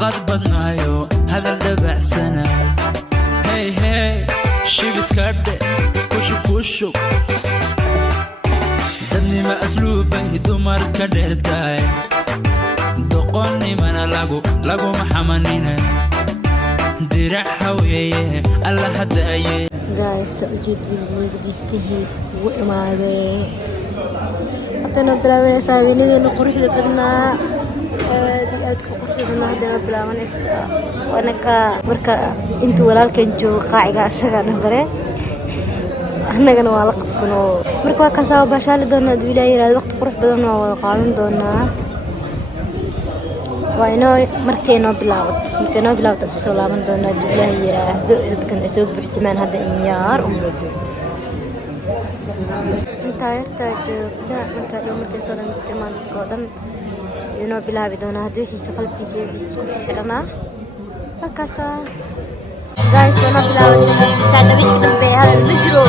dulqaad badnaayo hadal dabacsana hey hey shibiskadhe kushub dadnima asluuban dumar ka dheertaay doqonnimana laguma xamanina dirac haweeye alla hadaaye guys ujeedin muusigiistihii ugu imaadee hadana bilaabanaysaa haweenadeena quruxda badnaa aad ku quruxda hadana bilaabanaysaa wanaka marka intuu walaalkan joogo qaaciga asagana bare annagana waa la qabsano marka waa kasaa baashaali doonaa aduu ilaahay yiraahdo waqti qurux badan oo wada qaadan doonaa waa inoo markeenoo bilaabato isku soo laaban doonaa aduu ilaahay yiraahdo dadkan ay soo buuxsamaan hadda in yaar uma joogto intaa yartaa joogta markaa dhow markay soo dhamaystirmaan dadka oo dhan inoo bilaabi doonaa haddii wixiisa qalabkiisa iyo wixiisa isku xidhanaa halkaasaa guys inoo bilaabatay saa dhawidka dambe hadal ma jiro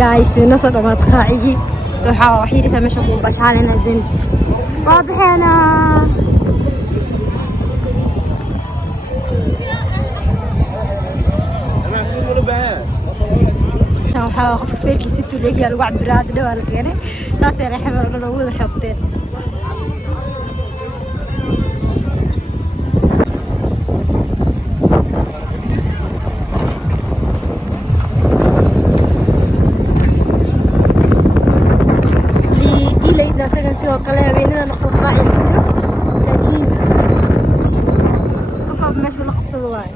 جايز نصد ما تخاعي وحاول وحيد إذا مش أبو بس علينا الدنيا واضح أنا waxaa qofka feerkiisa intuu leegyahay lagu cabbiraa hadda dhawaa la keenay saasay reexay marka loogu wada xogteen ilayda asagan sidoo kale habeenada la qofraaci ku jiro laakiin waxaa meesha la qabsado waaye